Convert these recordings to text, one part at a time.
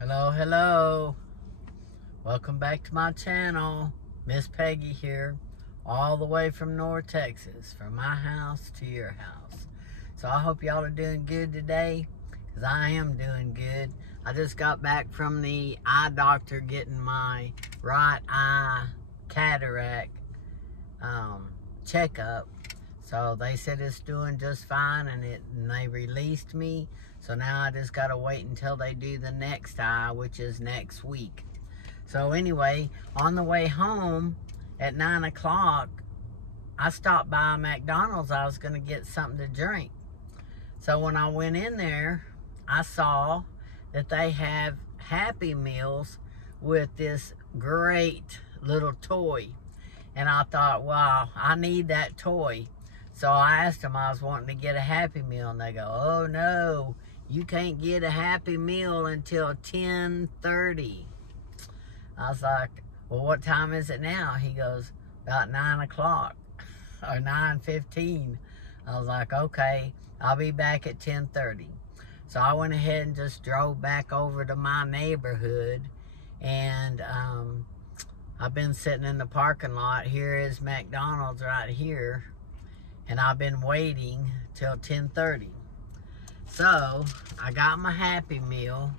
Hello, hello. Welcome back to my channel. Miss Peggy here, all the way from North Texas, from my house to your house. So I hope y'all are doing good today, because I am doing good. I just got back from the eye doctor getting my right eye cataract checkup. So they said it's doing just fine, and they released me. So now I just gotta wait until they do the next eye, which is next week. So anyway, on the way home at 9 o'clock, I stopped by McDonald's. I was gonna get something to drink. So when I went in there, I saw that they have Happy Meals with this great little toy. And I thought, wow, I need that toy. So I asked them, I was wanting to get a Happy Meal, and they go, oh no, you can't get a Happy Meal until 10:30. I was like, well, what time is it now? He goes, about 9 o'clock or 9:15. I was like, okay, I'll be back at 10:30. So I went ahead and just drove back over to my neighborhood, and I've been sitting in the parking lot. Here is McDonald's right here, and I've been waiting till 10:30. So I got my Happy Meal,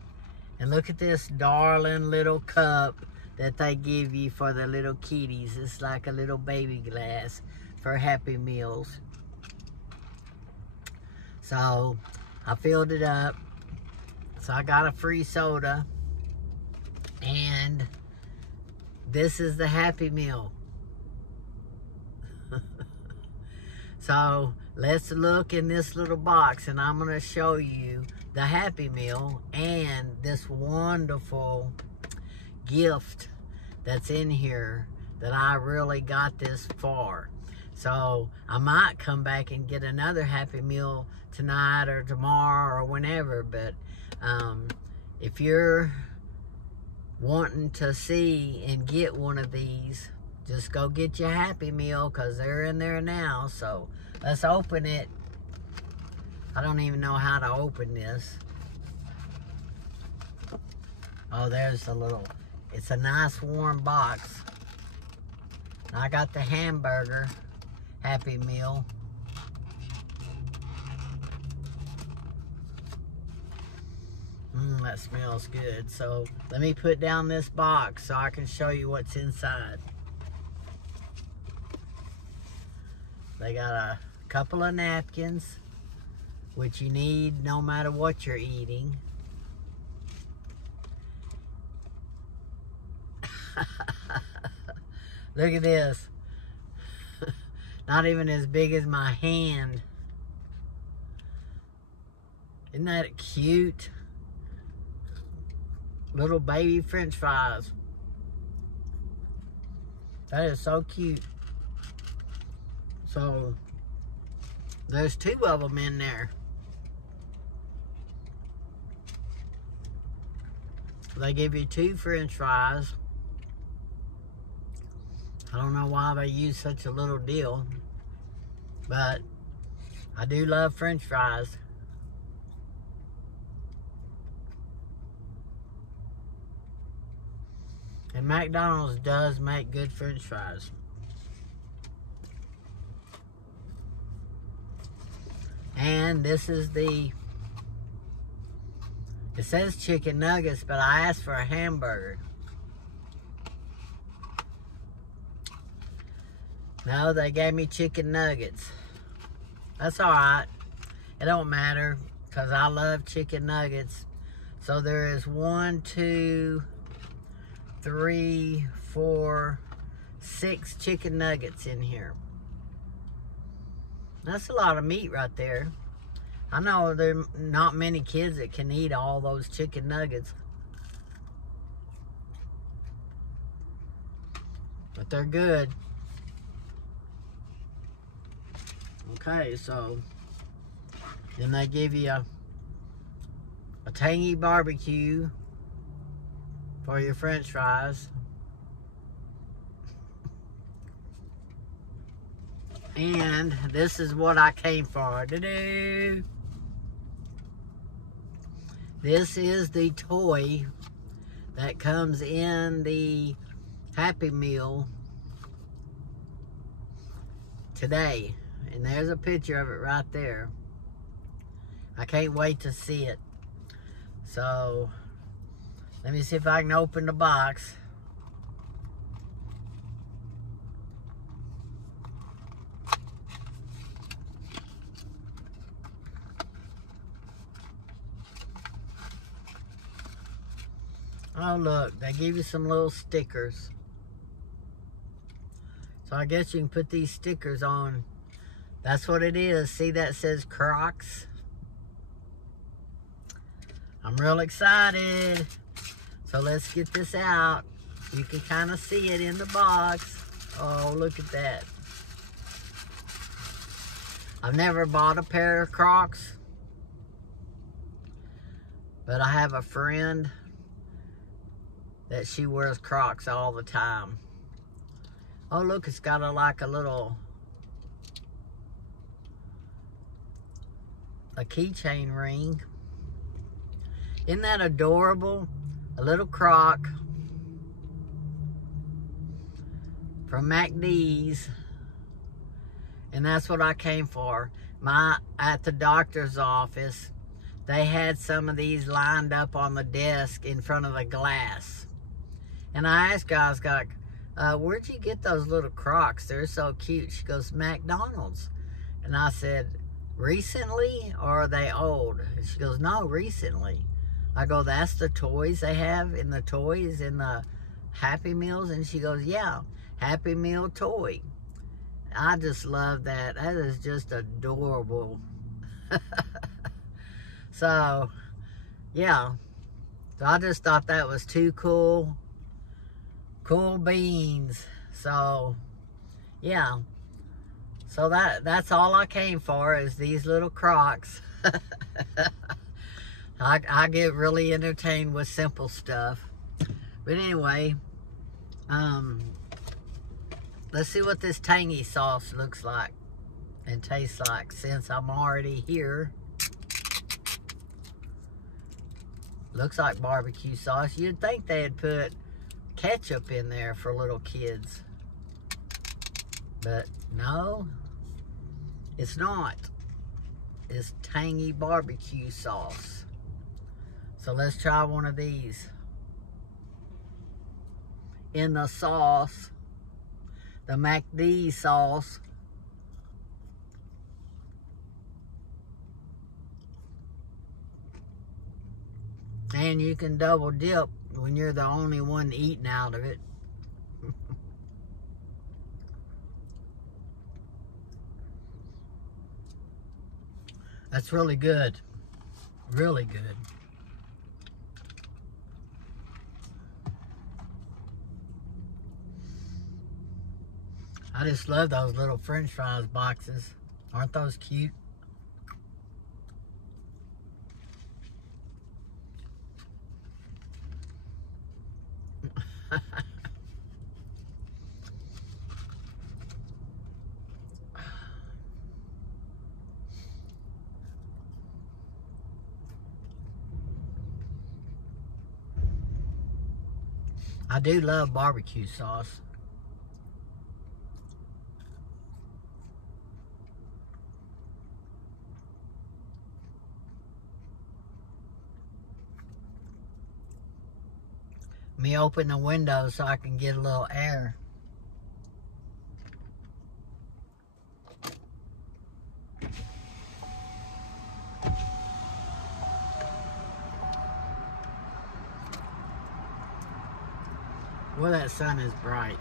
and look at this darling little cup that they give you for the little kitties. It's like a little baby glass for Happy Meals. So I filled it up. So I got a free soda, and this is the Happy Meal. So let's look in this little box, and I'm going to show you the Happy Meal and this wonderful gift that's in here that I really got this for. So I might come back and get another Happy Meal tonight or tomorrow or whenever, but if you're wanting to see and get one of these, just go get your Happy Meal, because they're in there now. So let's open it. I don't even know how to open this. Oh, there's the little, it's a nice warm box. I got the hamburger Happy Meal. That smells good. So let me put down this box so I can show you what's inside. They got a couple of napkins, which you need no matter what you're eating. Look at this. Not even as big as my hand. Isn't that cute? Little baby French fries. That is so cute. So there's two of them in there. They give you two French fries. I don't know why they use such a little deal, but I do love French fries. And McDonald's does make good French fries. And this is it says chicken nuggets, but I asked for a hamburger. No, they gave me chicken nuggets. That's all right. It don't matter, because I love chicken nuggets. So there is 1, 2, 3, 4, 6 chicken nuggets in here. That's a lot of meat right there. I know there are not many kids that can eat all those chicken nuggets, but they're good. Okay, so then they give you a tangy barbecue for your French fries. And this is what I came for. This is the toy that comes in the Happy Meal today. And there's a picture of it right there. I can't wait to see it. So, let me see if I can open the box. Oh look, they give you some little stickers. So I guess you can put these stickers on. That's what it is. See, that says Crocs. I'm real excited. So let's get this out. You can kind of see it in the box. Oh, look at that. I've never bought a pair of Crocs, but I have a friend that she wears Crocs all the time. Oh, look, it's got like a little keychain ring. Isn't that adorable? A little Croc from McDonald's. And that's what I came for. At the doctor's office, they had some of these lined up on the desk in front of the glass. And I asked her, I was like, where'd you get those little Crocs? They're so cute. She goes, McDonald's. And I said, recently or are they old? And she goes, no, recently. I go, that's the toys they have in the toys in the Happy Meals? And she goes, yeah, Happy Meal toy. I just love that. That is just adorable. So, yeah. So I just thought that was too cool. Cool beans. So, yeah. So that's all I came for is these little Crocs. I get really entertained with simple stuff. But anyway, let's see what this tangy sauce looks like and tastes like since I'm already here. Looks like barbecue sauce. You'd think they'd put ketchup in there for little kids. But no, it's not. It's tangy barbecue sauce. So let's try one of these. In the sauce, the McD sauce. And you can double dip when you're the only one eating out of it. That's really good. Really good. I just love those little French fries boxes. Aren't those cute? I do love barbecue sauce. Let me open the window so I can get a little air. Well, that sun is bright.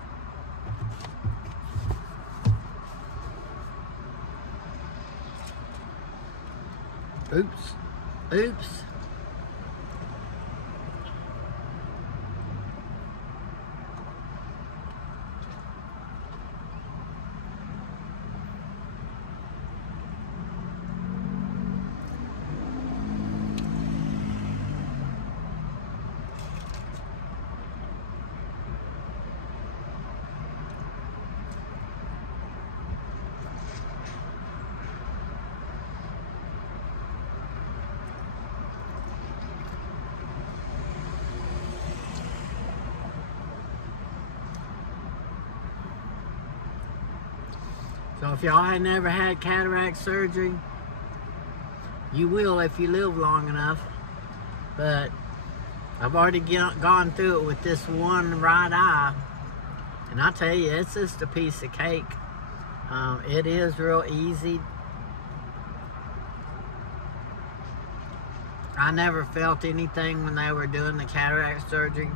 Oops. Oops. So if y'all ain't never had cataract surgery, you will if you live long enough. But I've already gone through it with this one right eye. And I tell you, it's just a piece of cake. It is real easy. I never felt anything when they were doing the cataract surgery.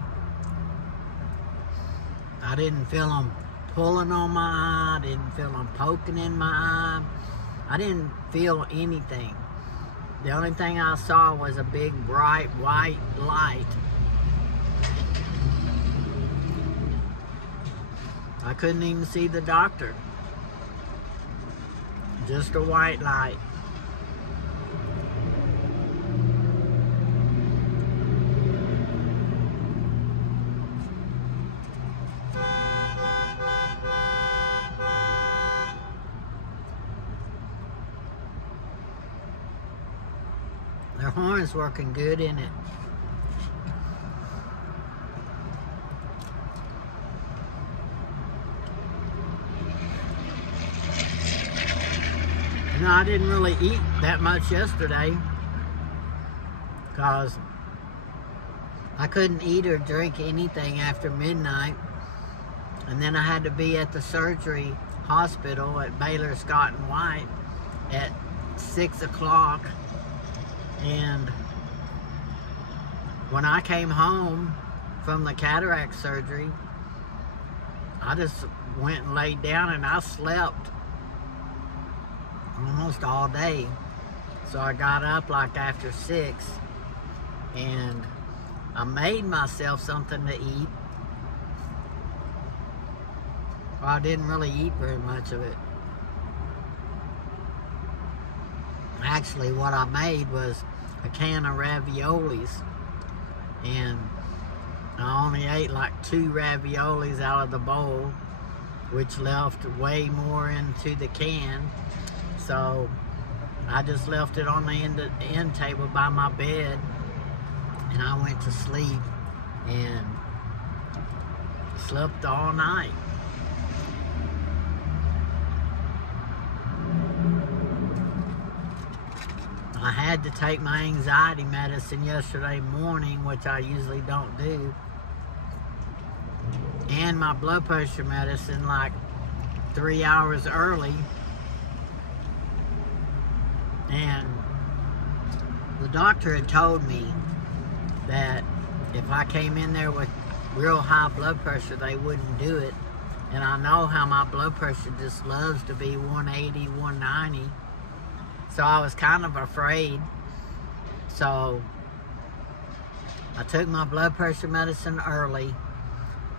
I didn't feel them pulling on my eye. I didn't feel them poking in my eye. I didn't feel anything. The only thing I saw was a big bright white light. I couldn't even see the doctor. Just a white light. Their horn's working good, isn't it? You know, I didn't really eat that much yesterday because I couldn't eat or drink anything after midnight. And then I had to be at the surgery hospital at Baylor Scott and White at 6 o'clock. And when I came home from the cataract surgery, I just went and laid down and I slept almost all day. So I got up like after 6 and I made myself something to eat. Well, I didn't really eat very much of it. Actually, what I made was a can of raviolis, and I only ate like 2 raviolis out of the bowl, which left way more into the can. So I just left it on the end table by my bed, and I went to sleep and slept all night. I had to take my anxiety medicine yesterday morning, which I usually don't do, and my blood pressure medicine like 3 hours early. And the doctor had told me that if I came in there with real high blood pressure, they wouldn't do it. And I know how my blood pressure just loves to be 180, 190. So I was kind of afraid. So I took my blood pressure medicine early,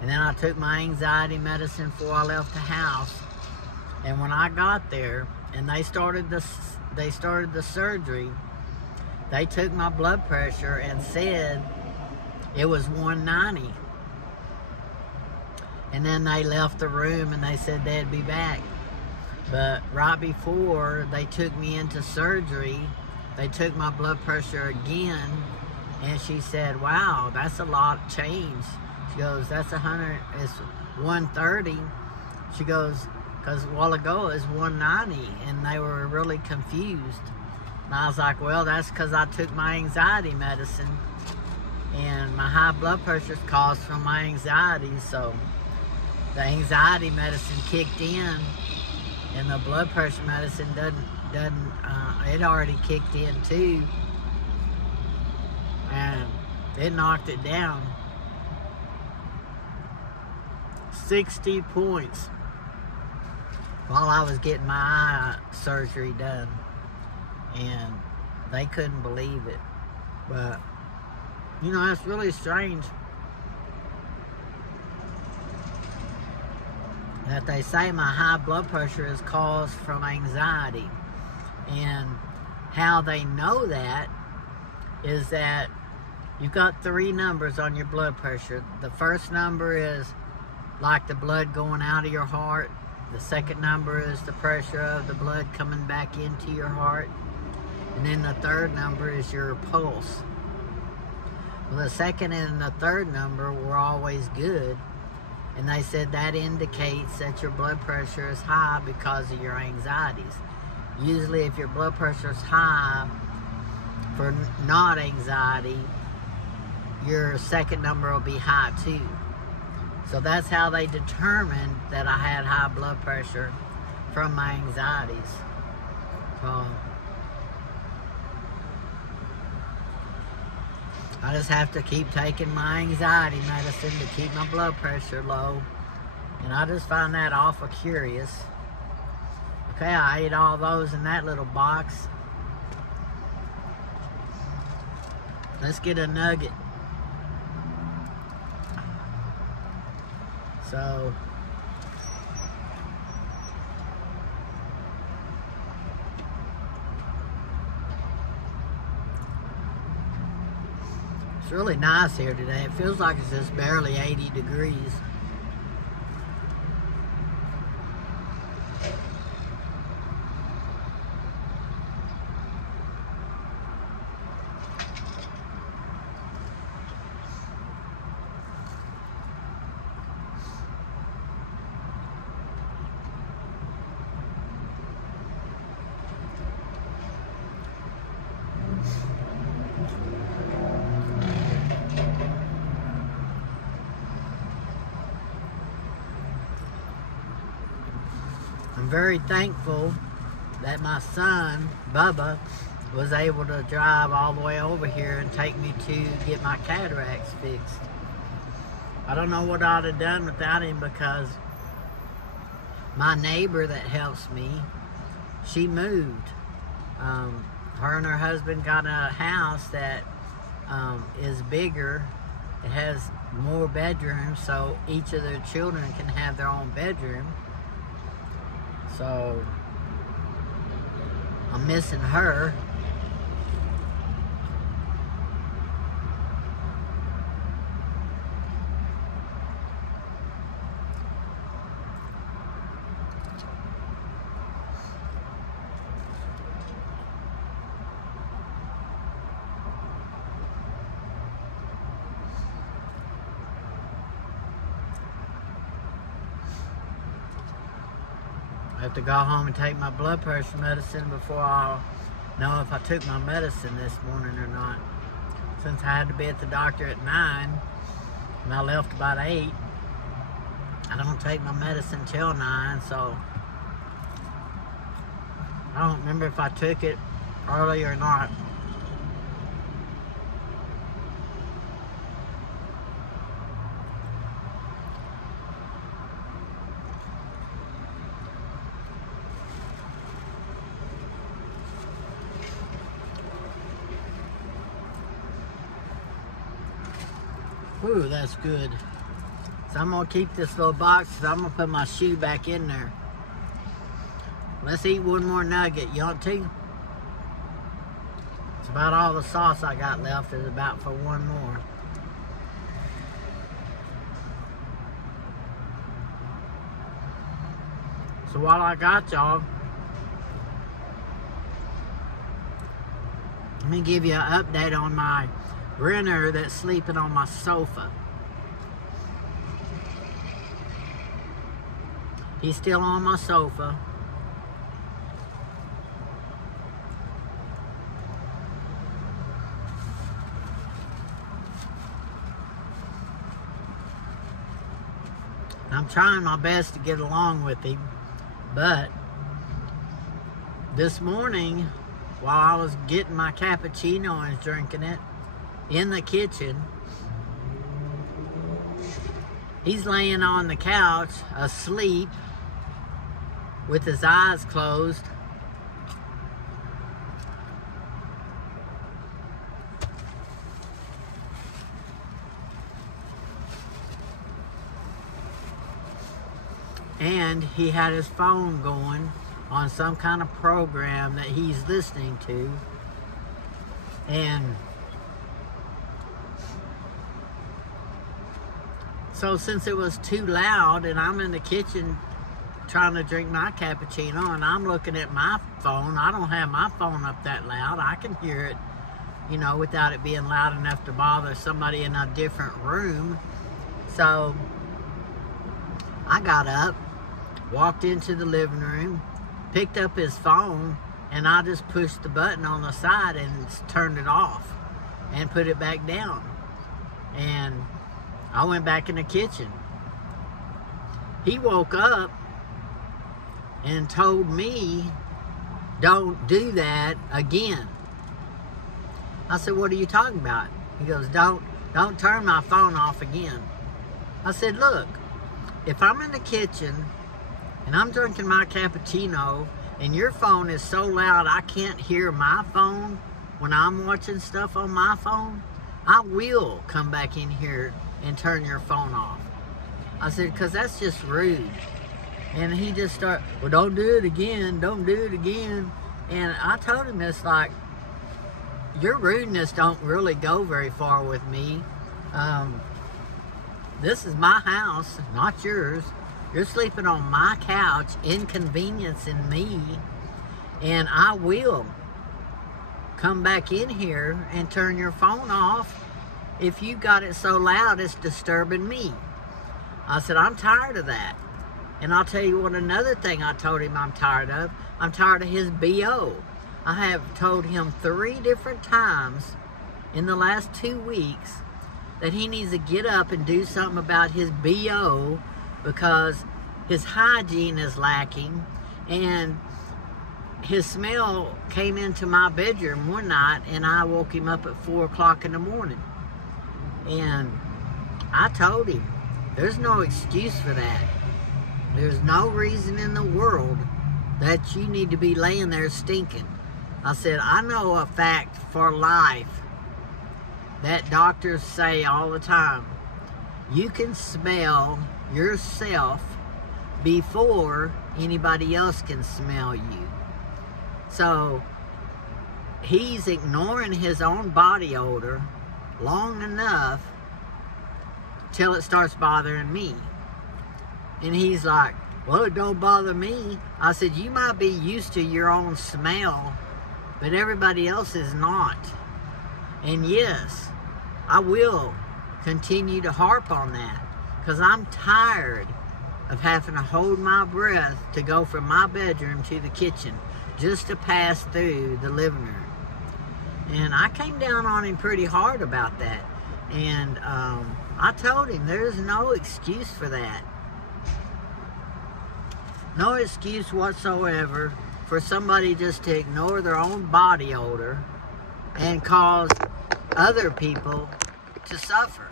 and then I took my anxiety medicine before I left the house. And when I got there and they started the surgery, they took my blood pressure and said it was 190. And then they left the room and they said they'd be back. But right before they took me into surgery, they took my blood pressure again, and she said, wow, that's a lot of change. She goes, that's 130. She goes, because a while ago it was 190, and they were really confused. And I was like, well, that's because I took my anxiety medicine, and my high blood pressure is caused from my anxiety, so the anxiety medicine kicked in, and the blood pressure medicine it already kicked in too, and it knocked it down 60 points while I was getting my eye surgery done, and they couldn't believe it. But you know, it's really strange that they say my high blood pressure is caused from anxiety. And how they know that is that you've got 3 numbers on your blood pressure. The first number is like the blood going out of your heart. The second number is the pressure of the blood coming back into your heart. And then the third number is your pulse. Well, the second and the third number were always good. And they said that indicates that your blood pressure is high because of your anxieties. Usually if your blood pressure is high for not anxiety, your second number will be high too. So that's how they determined that I had high blood pressure from my anxieties. So I just have to keep taking my anxiety medicine to keep my blood pressure low. And I just find that awful curious. Okay, I ate all those in that little box. Let's get a nugget. So it's really nice here today. It feels like it's just barely 80 degrees. I'm very thankful that my son, Bubba, was able to drive all the way over here and take me to get my cataracts fixed. I don't know what I'd have done without him, because my neighbor that helps me, she moved. Her and her husband got a house that is bigger. It has more bedrooms, so each of their children can have their own bedroom. So I'm missing her. I have to go home and take my blood pressure medicine before I'll know if I took my medicine this morning or not. Since I had to be at the doctor at 9 and I left about 8, I don't take my medicine till 9, so I don't remember if I took it early or not. Ooh, that's good. So I'm gonna keep this little box, because I'm gonna put my shoe back in there. Let's eat one more nugget. You want to? It's about all the sauce I got left is about for one more. So while I got y'all, let me give you an update on my renter that's sleeping on my sofa. He's still on my sofa. I'm trying my best to get along with him, but this morning, while I was getting my cappuccino and drinking it in the kitchen, he's laying on the couch asleep with his eyes closed. And he had his phone going on some kind of program that he's listening to. And so since it was too loud and I'm in the kitchen trying to drink my cappuccino and I'm looking at my phone, I don't have my phone up that loud. I can hear it, you know, without it being loud enough to bother somebody in a different room. So I got up, walked into the living room, picked up his phone, and I just pushed the button on the side and turned it off and put it back down. And I went back in the kitchen. He woke up and told me, don't do that again. I said, what are you talking about? He goes, don't turn my phone off again. I said, look, if I'm in the kitchen and I'm drinking my cappuccino and your phone is so loud I can't hear my phone when I'm watching stuff on my phone, I will come back in here and turn your phone off. I said, because that's just rude. And he just started, well, don't do it again, don't do it again. And I told him, it's like, your rudeness don't really go very far with me. This is my house, not yours. You're sleeping on my couch, inconveniencing me, and I will come back in here and turn your phone off if you got it so loud it's disturbing me. I said, I'm tired of that. And I'll tell you what, another thing I told him I'm tired of. I'm tired of his BO. I have told him 3 different times in the last 2 weeks that he needs to get up and do something about his BO because his hygiene is lacking. And his smell came into my bedroom one night and I woke him up at 4 o'clock in the morning. And I told him, there's no excuse for that. There's no reason in the world that you need to be laying there stinking. I said, I know a fact for life that doctors say all the time. You can smell yourself before anybody else can smell you. So he's ignoring his own body odor long enough till it starts bothering me. And he's like, well, it don't bother me. I said, you might be used to your own smell, but everybody else is not. And yes, I will continue to harp on that because I'm tired of having to hold my breath to go from my bedroom to the kitchen just to pass through the living room. And I came down on him pretty hard about that. And I told him there's no excuse for that. No excuse whatsoever for somebody just to ignore their own body odor and cause other people to suffer.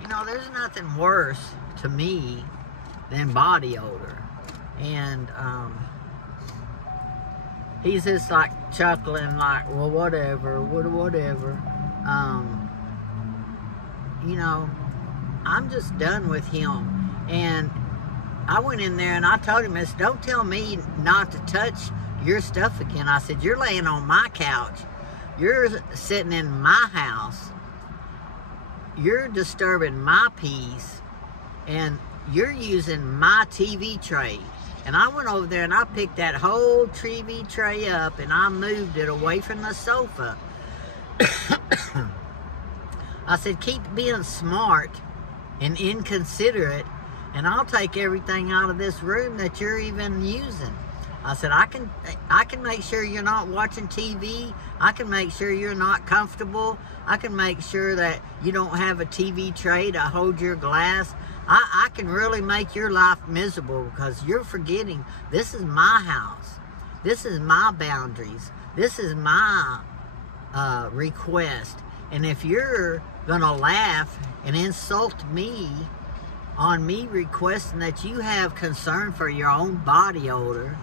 You know, there's nothing worse to me than body odor. And he's just like chuckling like, well, whatever. You know, I'm just done with him. And I went in there and I told him, don't tell me not to touch your stuff again. I said, you're laying on my couch. You're sitting in my house. You're disturbing my peace. And you're using my TV tray. And I went over there and I picked that whole TV tray up and I moved it away from the sofa. I said, keep being smart and inconsiderate, and I'll take everything out of this room that you're even using. I said, I can make sure you're not watching TV. I can make sure you're not comfortable. I can make sure that you don't have a TV tray to hold your glass. I can really make your life miserable because you're forgetting this is my house. This is my boundaries. This is my request. And if you're gonna laugh and insult me on me requesting that you have concern for your own body odor,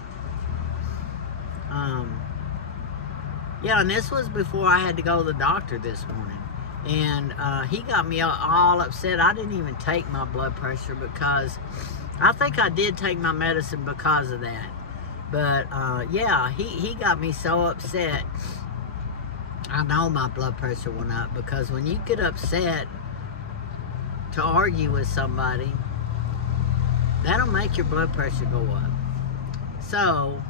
yeah, and this was before I had to go to the doctor this morning. And he got me all upset. I didn't even take my blood pressure because I think I did take my medicine because of that. But yeah, he got me so upset. I know my blood pressure went up because when you get upset to argue with somebody, that'll make your blood pressure go up. So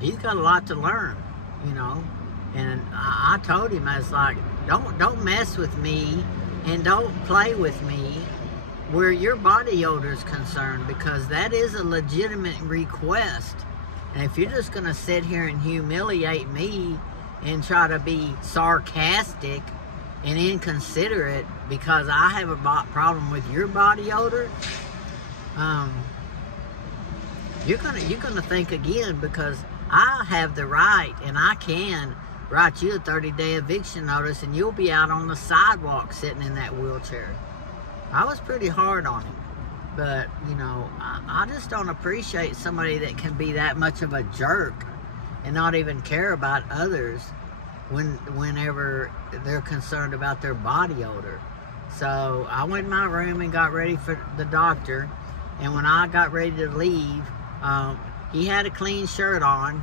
he's got a lot to learn, you know. And I told him, I was like, don't mess with me and don't play with me where your body odor is concerned, because that is a legitimate request. And if you're just going to sit here and humiliate me and try to be sarcastic and inconsiderate because I have a problem with your body odor, you're gonna think again, because I have the right and I can write you a 30-day eviction notice and you'll be out on the sidewalk sitting in that wheelchair. I was pretty hard on him, but you know, I just don't appreciate somebody that can be that much of a jerk and not even care about others whenever they're concerned about their body odor. So I went in my room and got ready for the doctor, and when I got ready to leave, he had a clean shirt on,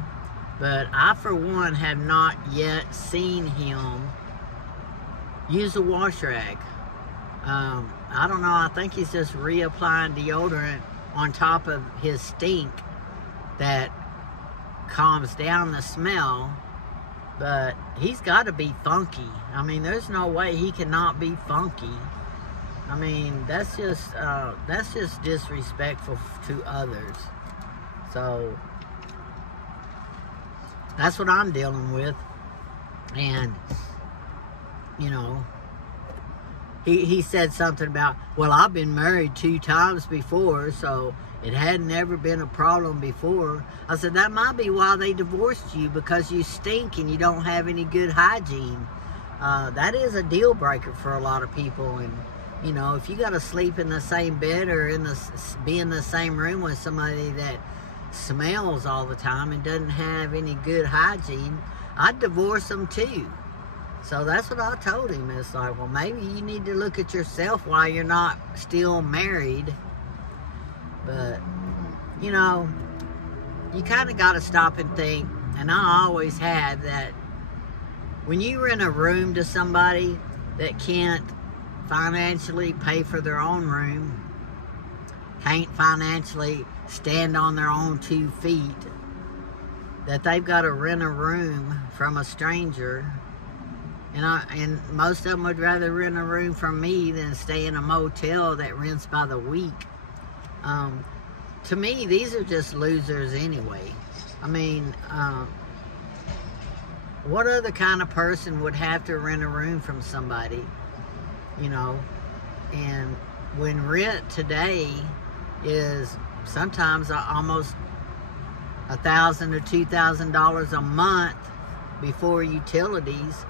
but I, for one, have not yet seen him use a wash rag. I don't know, I think he's just reapplying deodorant on top of his stink that calms down the smell, but he's got to be funky. I mean, there's no way he cannot be funky. I mean, that's just disrespectful to others. So that's what I'm dealing with. And you know, he said something about, well, I've been married 2 times before, so it had never been a problem before. I said, that might be why they divorced you, because you stink and you don't have any good hygiene. That is a deal breaker for a lot of people. And you know, if you got to sleep in the same bed or be in the same room with somebody that smells all the time and doesn't have any good hygiene, I'd divorce them too. So that's what I told him. It's like, well, maybe you need to look at yourself while you're not still married. But, you know, you kind of got to stop and think, and I always have, that when you rent a room to somebody that can't financially pay for their own room, can't financially stand on their own 2 feet, that they've got to rent a room from a stranger. And most of them would rather rent a room from me than stay in a motel that rents by the week. To me, these are just losers anyway. I mean, what other kind of person would have to rent a room from somebody, you know? And when rent today is sometimes almost $1,000 or $2,000 a month before utilities,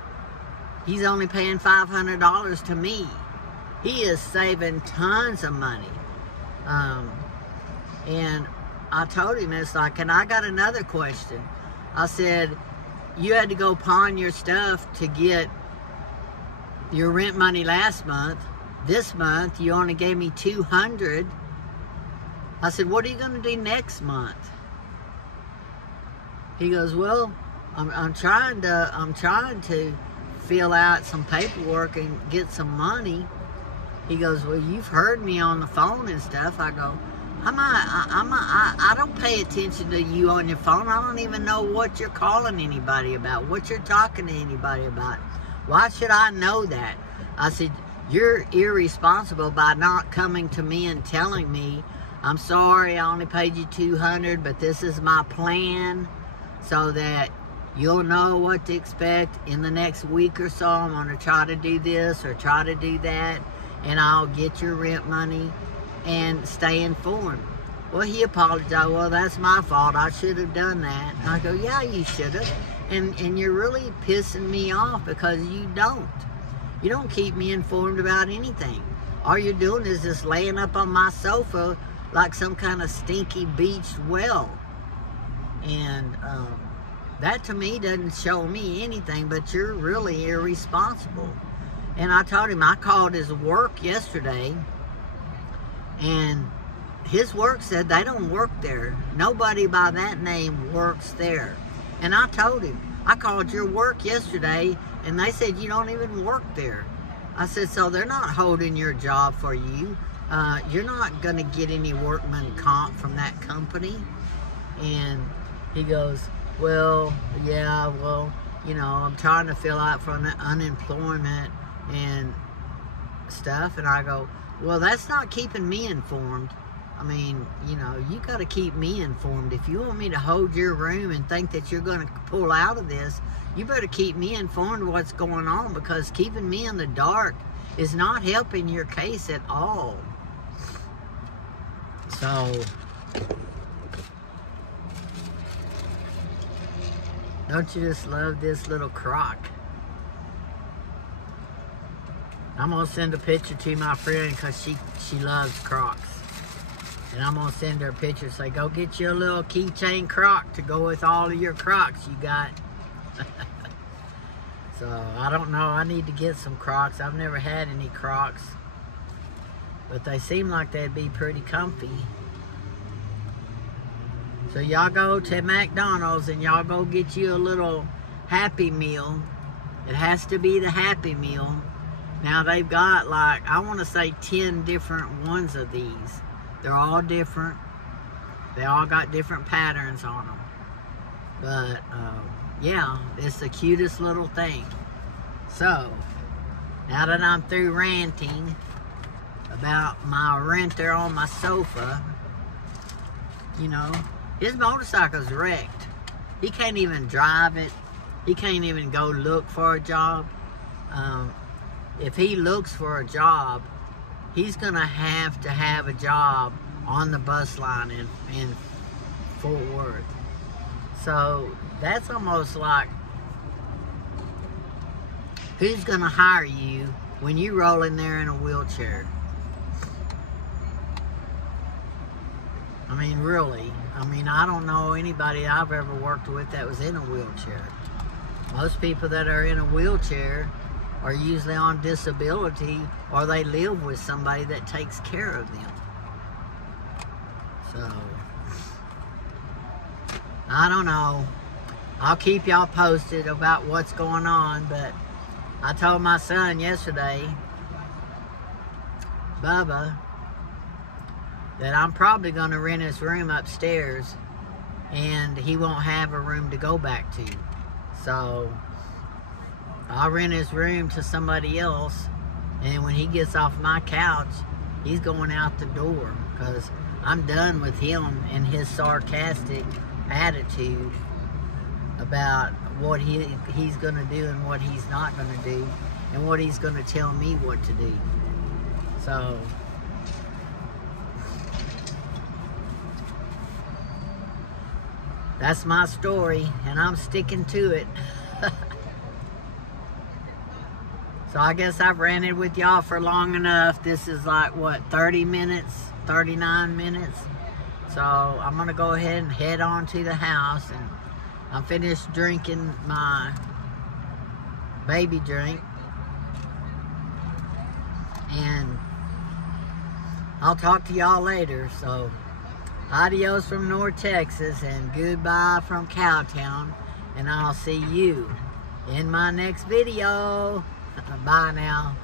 he's only paying $500 to me. He is saving tons of money. And I told him, it's like, and I got another question. I said, you had to go pawn your stuff to get your rent money last month. This month, you only gave me $200. I said, what are you going to do next month? He goes, well, I'm trying to fill out some paperwork and get some money. He goes, well, you've heard me on the phone and stuff. I go, I don't pay attention to you on your phone. I don't even know what you're calling anybody about, what you're talking to anybody about. Why should I know that? I said, you're irresponsible by not coming to me and telling me, I'm sorry, I only paid you $200, but this is my plan, so that you'll know what to expect in the next week or so. I'm going to try to do this or try to do that, and I'll get your rent money and stay informed. Well, he apologized. Well, that's my fault. I should have done that. And I go, yeah, you should have. And you're really pissing me off, because you don't keep me informed about anything. All you're doing is just laying up on my sofa like some kind of stinky beached well. And that to me doesn't show me anything, but you're really irresponsible. And I told him, I called his work yesterday, and his work said they don't work there. Nobody by that name works there. And I told him, I called your work yesterday, and they said you don't even work there. I said, so they're not holding your job for you. You're not going to get any workman comp from that company. And he goes, well, yeah, well, you know, I'm trying to fill out for unemployment and stuff. And I go, well, that's not keeping me informed. I mean, you know, you got to keep me informed. If you want me to hold your room and think that you're going to pull out of this, you better keep me informed of what's going on, because keeping me in the dark is not helping your case at all. So, don't you just love this little crock? I'm going to send a picture to my friend because she loves Crocs. And I'm going to send her a picture, say, go get you a little keychain crock to go with all of your Crocs you got. So, I don't know. I need to get some Crocs. I've never had any Crocs. But they seem like they'd be pretty comfy. So, y'all go to McDonald's and y'all go get you a little Happy Meal. It has to be the Happy Meal. Now, they've got, like, I want to say 10 different ones of these. They're all different. They all got different patterns on them. But, yeah, it's the cutest little thing. So, now that I'm through ranting about my renter on my sofa, you know, his motorcycle's wrecked. He can't even drive it. He can't even go look for a job. If he looks for a job, he's going to have a job on the bus line in Fort Worth. So that's almost like, who's going to hire you when you roll in there in a wheelchair? I mean, really. I mean, I don't know anybody I've ever worked with that was in a wheelchair. Most people that are in a wheelchair are usually on disability, or they live with somebody that takes care of them. So, I don't know. I'll keep y'all posted about what's going on, but I told my son yesterday, Bubba, that I'm probably going to rent his room upstairs, and he won't have a room to go back to. So, I'll rent his room to somebody else, and when he gets off my couch, he's going out the door, because I'm done with him and his sarcastic attitude about what he's going to do and what he's not going to do, and what he's going to tell me what to do. So, that's my story, and I'm sticking to it. So I guess I've ranted with y'all for long enough. This is like, what, 30 minutes? 39 minutes? So I'm going to go ahead and head on to the house. And I'm finished drinking my baby drink. And I'll talk to y'all later. So adios from North Texas and goodbye from Cowtown. And I'll see you in my next video. Bye now.